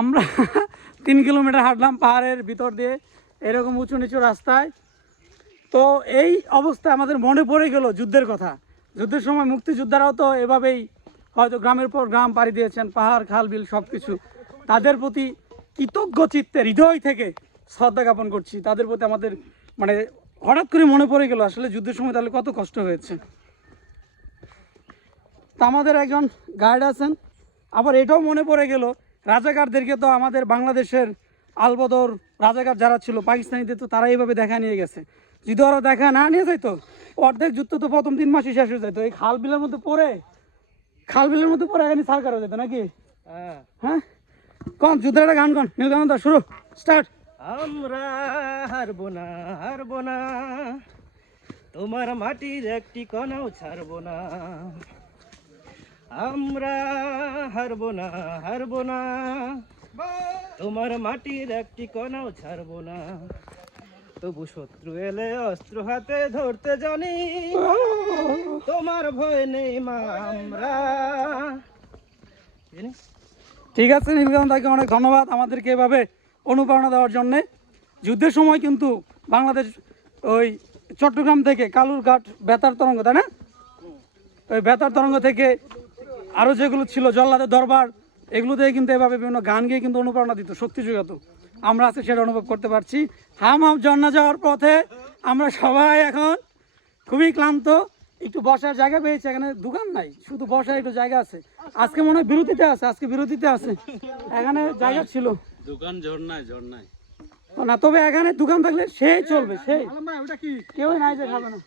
আমরা 3 কিলোমিটার হাঁটলাম পাহাড়ের ভিতর দিয়ে এরকম উঁচু নিচু রাস্তায়। তো এই অবস্থায় আমাদের মনে পড়ে গেল যুদ্ধের কথা। যুদ্ধের সময় মুক্তিযোদ্ধারাও তো এভাবেই হয়তো গ্রামের পর গ্রাম পাড়ি দিয়েছেন, পাহাড় খাল বিল সব কিছু। তাদের প্রতি কৃতজ্ঞ চিত্তে হৃদয় থেকে শ্রদ্ধা জ্ঞাপন করছি। তাদের প্রতি আমাদের মানে হঠাৎ করে মনে পড়ে গেল আসলে যুদ্ধের সময় তাহলে কত কষ্ট হয়েছে। তা আমাদের একজন গাইড আছেন, আবার এটাও মনে পড়ে গেল রাজাকারদেরকে তো আমাদের বাংলাদেশের আলবদর রাজাকার যারা ছিল পাকিস্তানিদের তো তারা এইভাবে দেখা নিয়ে গেছে। যদি ওরা দেখা না নিয়ে যাইতো অর্ধেক যুদ্ধ তো প্রথম 3 মাসই শেষ হয়ে যেত। এই খাল বিলের মধ্যে পড়ে এখানে সরকার হয়ে যেত নাকি? হ্যাঁ কোন যুদ্ধের একটা গান কোন নীলকান্ত শুরু স্টার্ট। আমরা হারবো না তোমার মাটির একটি কণাও ছাড়বো না। আমরা হারবো না তোমার মাটির একটি কণাও ছাড়বো না। তবু শত্রু এলে অস্ত্র হাতে ধরতে জানি, তোমার ভয় নেই মা আমরা। ঠিক আছে নীলকান্ত দাকে অনেক ধন্যবাদ আমাদেরকে এভাবে অনুপ্রেরণা দেওয়ার জন্যে। যুদ্ধের সময় কিন্তু বাংলাদেশ ওই চট্টগ্রাম থেকে কালুরঘাট বেতার তরঙ্গ, তাই না? ওই বেতার তরঙ্গ থেকে আরও যেগুলো ছিল জল্লাদের দরবার, এগুলো থেকে কিন্তু এভাবে বিভিন্ন গান গিয়ে কিন্তু অনুপ্রেরণা দিত, শক্তি যোগাতো। আমরা আজকে সেটা অনুভব করতে পারছি। হাম ঝর্ণা যাওয়ার পথে আমরা সবাই এখন খুবই ক্লান্ত। একটু বসার জায়গা পেয়েছে, এখানে দোকান নাই, শুধু বসার একটু জায়গা আছে। আজকে মনে হয় বিরতিতে আছে, এখানে জায়গা ছিল দোকান ঝর্ণায় না, তবে এখানে দোকান থাকলে সেই চলবে, সেই কেউ নাই যে খাবে না।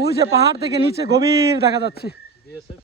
ওই যে পাহাড় থেকে নিচে গভীর দেখা যাচ্ছে।